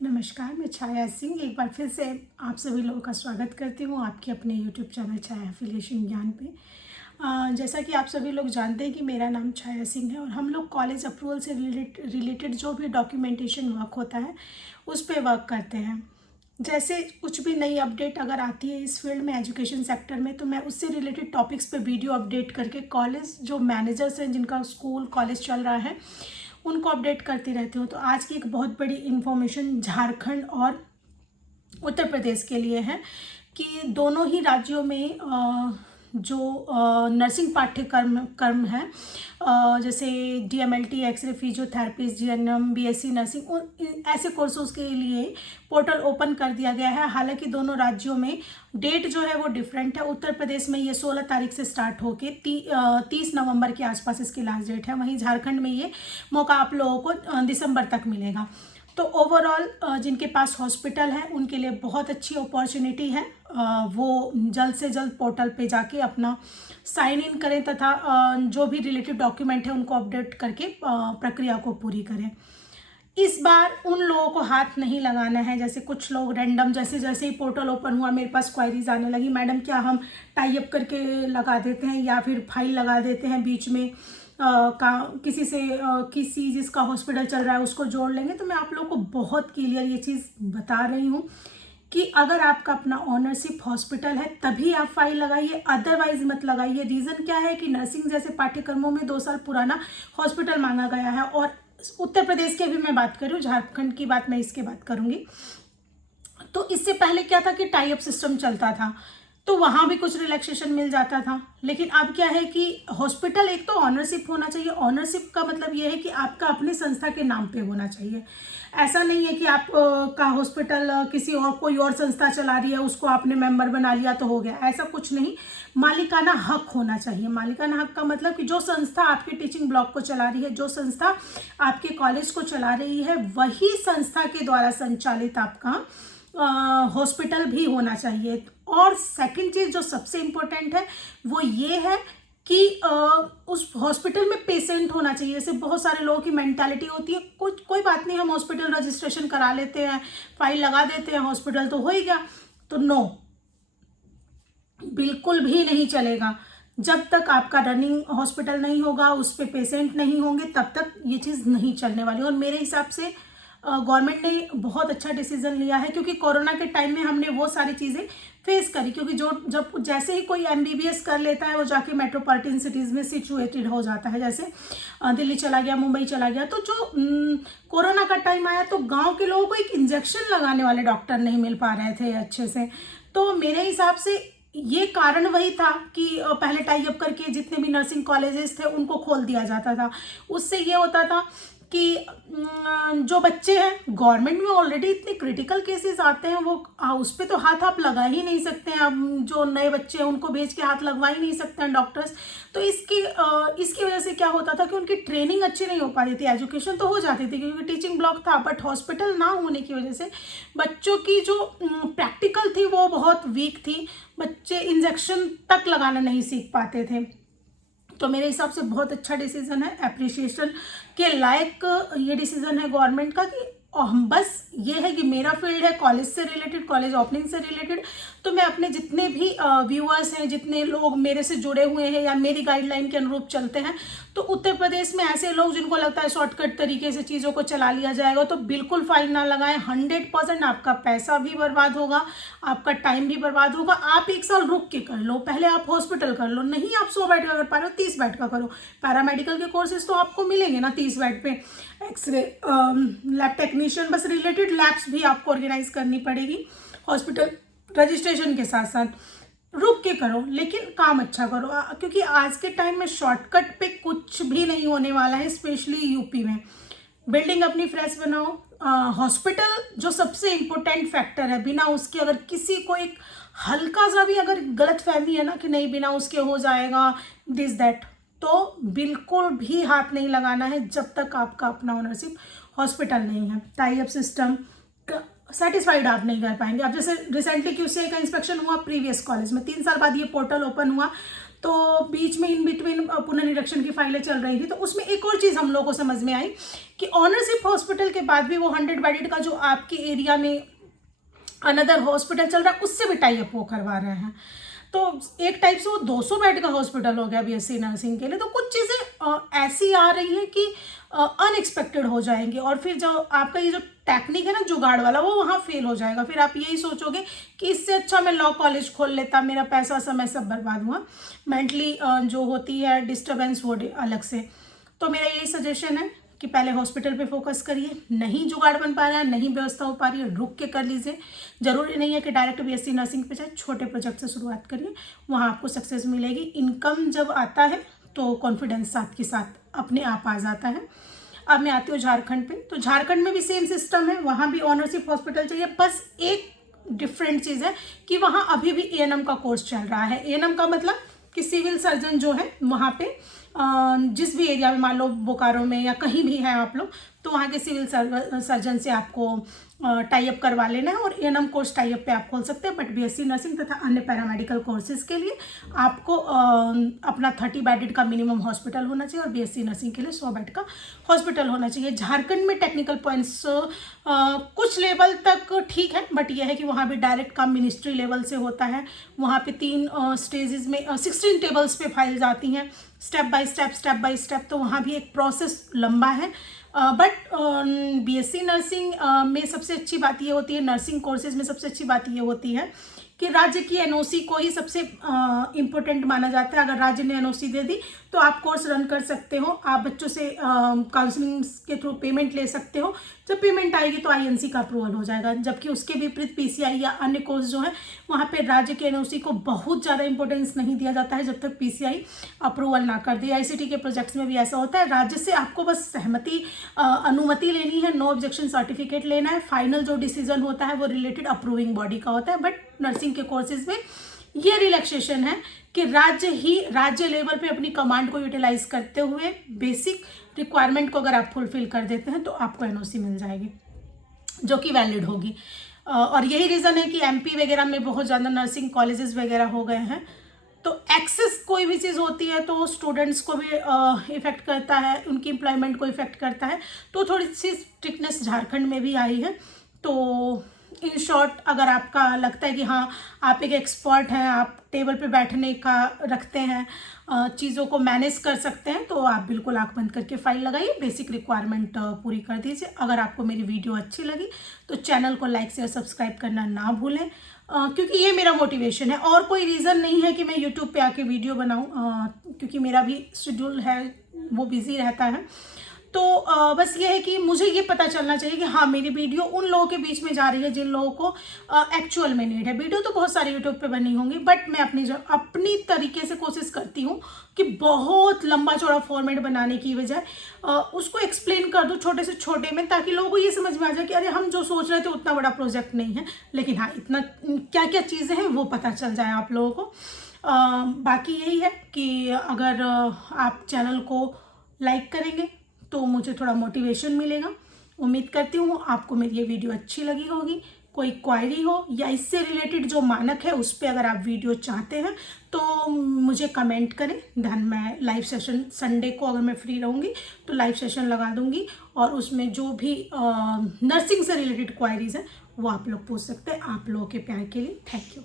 नमस्कार, मैं छाया सिंह एक बार फिर से आप सभी लोगों का स्वागत करती हूँ आपके अपने यूट्यूब चैनल छाया एफिलिएशन ज्ञान पे। जैसा कि आप सभी लोग जानते हैं कि मेरा नाम छाया सिंह है और हम लोग कॉलेज अप्रूवल से रिलेटेड जो भी डॉक्यूमेंटेशन वर्क होता है उस पर वर्क करते हैं। जैसे कुछ भी नई अपडेट अगर आती है इस फील्ड में एजुकेशन सेक्टर में, तो मैं उससे रिलेटेड टॉपिक्स पे वीडियो अपडेट करके कॉलेज जो मैनेजर्स हैं जिनका स्कूल कॉलेज चल रहा है उनको अपडेट करती रहती हूँ। तो आज की एक बहुत बड़ी इन्फॉर्मेशन झारखंड और उत्तर प्रदेश के लिए है कि दोनों ही राज्यों में जो नर्सिंग पाठ्यक्रम है, जैसे DMLT, x-ray, physiotherapist, GNM, BSc nursing, ऐसे कोर्सेज के लिए पोर्टल ओपन कर दिया गया है। हालांकि दोनों राज्यों में डेट जो है वो डिफरेंट है। उत्तर प्रदेश में ये 16 तारीख से स्टार्ट होके 30 नवंबर के आसपास इसकी लास्ट डेट है। वहीं झारखंड में ये मौका आप लोगों को दिसंबर तक मिलेगा। तो ओवरऑल जिनके पास हॉस्पिटल है उनके लिए बहुत अच्छी अपॉर्चुनिटी है। वो जल्द से जल्द पोर्टल पे जाके अपना साइन इन करें तथा जो भी रिलेटेड डॉक्यूमेंट है उनको अपडेट करके प्रक्रिया को पूरी करें। इस बार उन लोगों को हाथ नहीं लगाना है। जैसे कुछ लोग रैंडम जैसे जैसे ही पोर्टल ओपन हुआ मेरे पास क्वायरीज आने लगी, मैडम क्या हम टाई अप करके लगा देते हैं या फिर फाइल लगा देते हैं बीच में किसी से किसी जिसका हॉस्पिटल चल रहा है उसको जोड़ लेंगे। तो मैं आप लोगों को बहुत क्लियर ये चीज़ बता रही हूँ कि अगर आपका अपना ऑनरशिप हॉस्पिटल है तभी आप फाइल लगाइए, अदरवाइज मत लगाइए। रीज़न क्या है कि नर्सिंग जैसे पाठ्यक्रमों में 2 साल पुराना हॉस्पिटल मांगा गया है। और उत्तर प्रदेश की भी मैं बात कर रही हूँ, झारखंड की बात मैं इसके बात करूँगी। तो इससे पहले क्या था कि टाई अप सिस्टम चलता था तो वहाँ भी कुछ रिलैक्सेशन मिल जाता था। लेकिन अब क्या है कि हॉस्पिटल एक तो ऑनरशिप होना चाहिए। ऑनरशिप का मतलब ये है कि आपका अपनी संस्था के नाम पे होना चाहिए। ऐसा नहीं है कि आप का हॉस्पिटल किसी और कोई और संस्था चला रही है उसको आपने मेंबर बना लिया तो हो गया, ऐसा कुछ नहीं। मालिकाना हक होना चाहिए। मालिकाना हक का मतलब कि जो संस्था आपके टीचिंग ब्लॉक को चला रही है, जो संस्था आपके कॉलेज को चला रही है, वही संस्था के द्वारा संचालित आपका हॉस्पिटल भी होना चाहिए। और सेकंड चीज़ जो सबसे इम्पोर्टेंट है वो ये है कि उस हॉस्पिटल में पेशेंट होना चाहिए। जैसे बहुत सारे लोगों की मेंटालिटी होती है कुछ कोई बात नहीं, हम हॉस्पिटल रजिस्ट्रेशन करा लेते हैं, फाइल लगा देते हैं, हॉस्पिटल तो हो ही गया। तो नो, बिल्कुल भी नहीं चलेगा। जब तक आपका रनिंग हॉस्पिटल नहीं होगा, उस पर पेशेंट नहीं होंगे, तब तक ये चीज़ नहीं चलने वाली। और मेरे हिसाब से गवर्नमेंट ने बहुत अच्छा डिसीजन लिया है, क्योंकि कोरोना के टाइम में हमने वो सारी चीज़ें फेस करी। क्योंकि जब जैसे ही कोई एमबीबीएस कर लेता है वो जाके मेट्रोपॉलिटन सिटीज़ में सिचुएटेड हो जाता है। जैसे दिल्ली चला गया, मुंबई चला गया। तो जो कोरोना का टाइम आया तो गांव के लोगों को एक इंजेक्शन लगाने वाले डॉक्टर नहीं मिल पा रहे थे अच्छे से। तो मेरे हिसाब से ये कारण वही था कि पहले टाई अप करके जितने भी नर्सिंग कॉलेजेस थे उनको खोल दिया जाता था। उससे ये होता था कि जो बच्चे हैं, गवर्नमेंट में ऑलरेडी इतने क्रिटिकल केसेस आते हैं, वो उस पर तो हाथ आप लगा ही नहीं सकते हैं। अब जो नए बच्चे हैं उनको भेज के हाथ लगवा ही नहीं सकते हैं डॉक्टर्स। तो इसकी वजह से क्या होता था कि उनकी ट्रेनिंग अच्छी नहीं हो पाती थी। एजुकेशन तो हो जाती थी क्योंकि टीचिंग ब्लॉक था, बट हॉस्पिटल ना होने की वजह से बच्चों की जो प्रैक्टिकल थी वो बहुत वीक थी। बच्चे इंजेक्शन तक लगाना नहीं सीख पाते थे। तो मेरे हिसाब से बहुत अच्छा डिसीजन है, अप्रिसिएशन के लायक ये डिसीजन है गवर्नमेंट का। कि बस ये है कि मेरा फील्ड है कॉलेज से रिलेटेड, कॉलेज ओपनिंग से रिलेटेड। तो मैं अपने जितने भी व्यूअर्स हैं, जितने लोग मेरे से जुड़े हुए हैं या मेरी गाइडलाइन के अनुरूप चलते हैं, तो उत्तर प्रदेश में ऐसे लोग जिनको लगता है शॉर्टकट तरीके से चीज़ों को चला लिया जाएगा, तो बिल्कुल फाइल ना लगाएं। 100% आपका पैसा भी बर्बाद होगा, आपका टाइम भी बर्बाद होगा। आप 1 साल रुक के कर लो, पहले आप हॉस्पिटल कर लो। नहीं आप 100 बेड का कर पा रहे हो, 30 बेड का करो। पैरामेडिकल के कोर्सेज तो आपको मिलेंगे ना 30 बेड पे। एक्सरे लैब टेक्नीशियन, बस रिलेटेड लैब्स भी आपको ऑर्गेनाइज करनी पड़ेगी हॉस्पिटल रजिस्ट्रेशन के साथ साथ। रुक के करो लेकिन काम अच्छा करो, क्योंकि आज के टाइम में शॉर्टकट पे कुछ भी नहीं होने वाला है। स्पेशली यूपी में बिल्डिंग अपनी फ्रेश बनाओ। हॉस्पिटल जो सबसे इम्पोर्टेंट फैक्टर है, बिना उसके अगर किसी को एक हल्का सा भी अगर गलत फहमी है ना कि नहीं बिना उसके हो जाएगा दिस दैट, तो बिल्कुल भी हाथ नहीं लगाना है जब तक आपका अपना ओनरशिप हॉस्पिटल नहीं है। टाई अप सिस्टम सेटिस्फाइड आप नहीं कर पाएंगे। अब जैसे रिसेंटली क्यूसीए का इंस्पेक्शन हुआ प्रीवियस कॉलेज में, 3 साल बाद ये पोर्टल ओपन हुआ, तो बीच में इन बिटवीन पुनर्निरीक्षण की फाइलें चल रही थी, तो उसमें एक और चीज़ हम लोगों को समझ में आई कि ऑनरशिप हॉस्पिटल के बाद भी वो 100 बेडेड का जो आपके एरिया में अनदर हॉस्पिटल चल रहा है उससे भी टाई अप वो करवा रहे हैं। तो एक टाइप से वो 200 बेड का हॉस्पिटल हो गया बीएससी नर्सिंग के लिए। तो कुछ चीज़ें ऐसी आ रही हैं कि अनएक्सपेक्टेड हो जाएंगी, और फिर जो आपका ये जो टेक्निक है ना जुगाड़ वाला, वो वहाँ फेल हो जाएगा। फिर आप यही सोचोगे कि इससे अच्छा मैं लॉ कॉलेज खोल लेता, मेरा पैसा समय सब बर्बाद हुआ। मेंटली जो होती है डिस्टर्बेंस वो अलग से। तो मेरा यही सजेशन है कि पहले हॉस्पिटल पे फोकस करिए, नहीं जुगाड़ बन पा रहा है, नहीं व्यवस्था हो पा रही है, रुक के कर लीजिए। जरूरी नहीं है कि डायरेक्ट बीएससी नर्सिंग पे जाए, छोटे प्रोजेक्ट से शुरुआत करिए, वहाँ आपको सक्सेस मिलेगी। इनकम जब आता है तो कॉन्फिडेंस साथ के साथ अपने आप आ जाता है। अब मैं आती हूँ झारखंड पे। तो झारखंड में भी सेम सिस्टम है, वहाँ भी ऑनरशिप हॉस्पिटल चाहिए। बस एक डिफरेंट चीज़ है कि वहाँ अभी भी एएनएम का कोर्स चल रहा है। एएनएम का मतलब कि सिविल सर्जन जो है वहाँ पे जिस भी एरिया में, मान लो बोकारो में या कहीं भी है आप लोग, तो वहाँ के सिविल सर्जन से आपको टाई अप करवा लेना है और एएनएम कोर्स टाई अप पे आप खोल सकते हैं। बट बीएससी नर्सिंग तथा अन्य पैरामेडिकल कोर्सेज के लिए आपको अपना 30 बेडेड का मिनिमम हॉस्पिटल होना चाहिए और बीएससी नर्सिंग के लिए 100 बेड का हॉस्पिटल होना चाहिए। झारखंड में टेक्निकल पॉइंट्स कुछ लेवल तक ठीक है, बट यह है कि वहाँ भी डायरेक्ट काम मिनिस्ट्री लेवल से होता है। वहाँ पे 3 स्टेजेस में 16 टेबल्स पे फाइल्स आती हैं, स्टेप बाय स्टेप। तो वहाँ भी एक प्रोसेस लंबा है। बट बीएससी नर्सिंग में सबसे अच्छी बात ये होती है, नर्सिंग कोर्सेज में सबसे अच्छी बात ये होती है कि राज्य की एनओसी को ही सबसे इम्पोर्टेंट माना जाता है। अगर राज्य ने एनओसी दे दी तो आप कोर्स रन कर सकते हो, आप बच्चों से काउंसलिंग के थ्रू पेमेंट ले सकते हो। जब पेमेंट आएगी तो आईएनसी का अप्रूवल हो जाएगा। जबकि उसके विपरीत पीसीआई या अन्य कोर्स जो है वहाँ पे राज्य के एनओसी को बहुत ज़्यादा इंपॉर्टेंस नहीं दिया जाता है जब तक पीसीआई अप्रूवल ना कर दे। आईसीटी के प्रोजेक्ट्स में भी ऐसा होता है, राज्य से आपको बस सहमति अनुमति लेनी है, नो ऑब्जेक्शन सर्टिफिकेट लेना है। फाइनल जो डिसीजन होता है वो रिलेटेड अप्रूविंग बॉडी का होता है। बट नर्सिंग के कोर्सेज में ये रिलैक्सेशन है कि राज्य लेवल पे अपनी कमांड को यूटिलाइज करते हुए बेसिक रिक्वायरमेंट को अगर आप फुलफिल कर देते हैं तो आपको एनओसी मिल जाएगी जो कि वैलिड होगी। और यही रीज़न है कि एमपी वगैरह में बहुत ज़्यादा नर्सिंग कॉलेजेस वगैरह हो गए हैं। तो एक्सेस कोई भी चीज़ होती है तो स्टूडेंट्स को भी इफ़ेक्ट करता है, उनकी एम्प्लॉयमेंट को इफ़ेक्ट करता है। तो थोड़ी सी स्ट्रिक्टनेस झारखंड में भी आई है। तो इन शॉर्ट, अगर आपका लगता है कि हाँ आप एक एक्सपर्ट हैं, आप टेबल पे बैठने का रखते हैं, चीज़ों को मैनेज कर सकते हैं, तो आप बिल्कुल आँख बंद करके फाइल लगाइए, बेसिक रिक्वायरमेंट पूरी कर दीजिए। अगर आपको मेरी वीडियो अच्छी लगी तो चैनल को लाइक शेयर सब्सक्राइब करना ना भूलें, क्योंकि ये मेरा मोटिवेशन है और कोई रीज़न नहीं है कि मैं यूट्यूब पे आके वीडियो बनाऊँ, क्योंकि मेरा भी शेड्यूल है वो बिज़ी रहता है। तो बस ये है कि मुझे ये पता चलना चाहिए कि हाँ मेरी वीडियो उन लोगों के बीच में जा रही है जिन लोगों को एक्चुअल में नीड है। वीडियो तो बहुत सारी यूट्यूब पे बनी होंगी, बट मैं अपनी तरीके से कोशिश करती हूँ कि बहुत लंबा चौड़ा फॉर्मेट बनाने की बजाय उसको एक्सप्लेन कर दूँ छोटे से छोटे में, ताकि लोगों को ये समझ में आ जाए कि अरे हम जो सोच रहे थे उतना बड़ा प्रोजेक्ट नहीं है, लेकिन हाँ इतना क्या क्या चीज़ें हैं वो पता चल जाए आप लोगों को। बाकी यही है कि अगर आप चैनल को लाइक करेंगे तो मुझे थोड़ा मोटिवेशन मिलेगा। उम्मीद करती हूँ आपको मेरी ये वीडियो अच्छी लगी होगी। कोई क्वायरी हो या इससे रिलेटेड जो मानक है उस पर अगर आप वीडियो चाहते हैं तो मुझे कमेंट करें। देन मैं लाइव सेशन संडे को अगर मैं फ्री रहूँगी तो लाइव सेशन लगा दूँगी और उसमें जो भी नर्सिंग से रिलेटेड क्वायरीज हैं वो आप लोग पूछ सकते हैं। आप लोगों के प्यार के लिए थैंक यू।